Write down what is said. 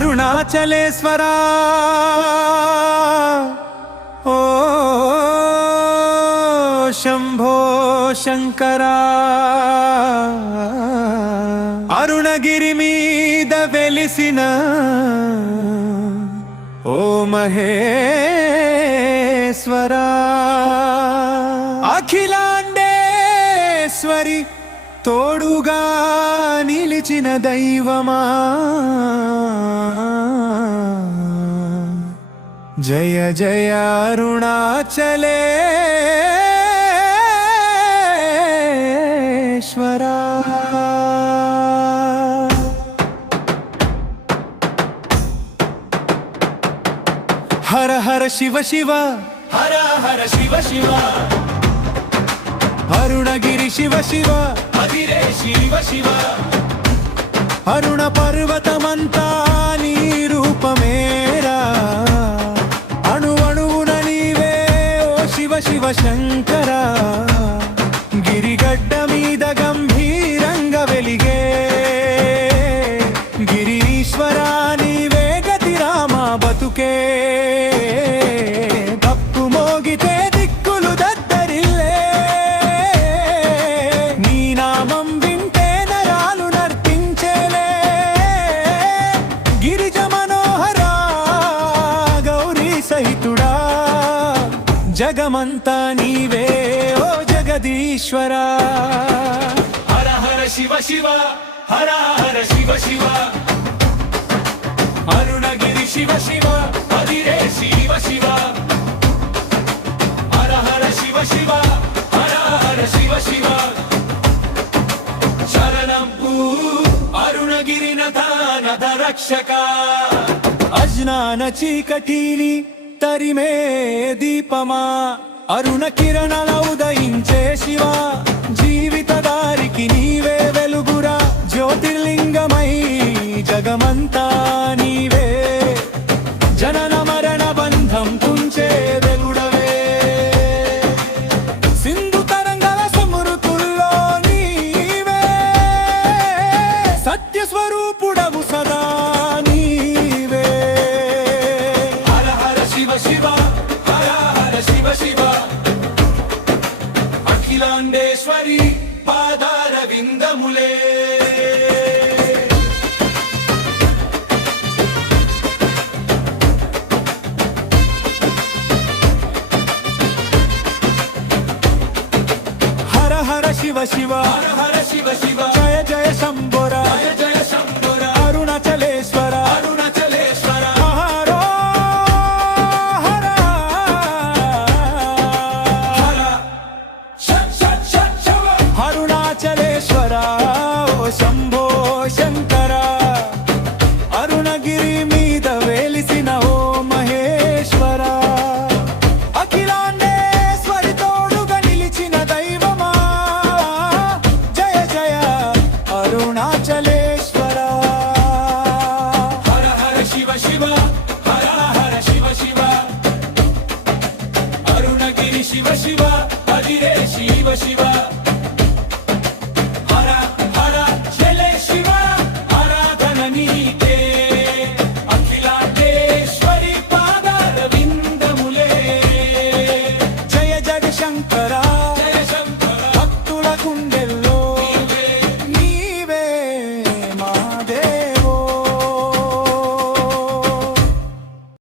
అరుణాచలేశ్వరా ఓ శంభో శంకరా అరుణగిరి మీద వెలిసిన ఓ మహేశ్వరా అఖిలాండేశ్వరి తోడుగా నిలిచిన దైవమా జయ జయ అరుణాచలేశ్వరా హర హర శివ శివ హర హర శివ శివ అరుణగిరి శివ శివ అదిరే శివ శివ అరుణ పర్వతమంతా నీ రూపమేరా అణు అణువున నీవే ఓ శివ శివ శంకర గిరిగడ్డ మీద గంభీరంగా వెలిగే గిరీశ్వరా నీవే గతి రామా బతుకే తప్పు మోగితే దిక్కులు దద్దరిల్లే నీ నామం వింటే నరాలు నర్తించేలే గిరిజ మనోహరా గౌరీ సహితుడా జగమంతా నీవే ఓ జగదీశ్వరా హర హర శివ శివ హర హర శివ శివ అరుణగిరి శివ శివ అదిరే శివ శివ హర హర శివ శివ హర హర శివ శివ శరణం అరుణగిరి నథ రక్షక అజ్ఞాన చీకటిని తరిమే దీపమా అరుణ కిరణాల ఉదయించే శివ జీవిత దారికి నీవే వెలుగురా జ్యోతిర్లింగమై జగమంతా నీవే జనన మరణ బంధం తుంచే వెలుడవే సింధు తరంగల సమృతుల్లో నీవే సత్య స్వరూపుడవు సదా నీవే హర హర శివ శివ హర హర శివ శివ అఖిలాండేశ్వరి పాదార విందములే హర హర శివ శివ హర హర శివ శివ జయ జయ శంభోరా జయ జయ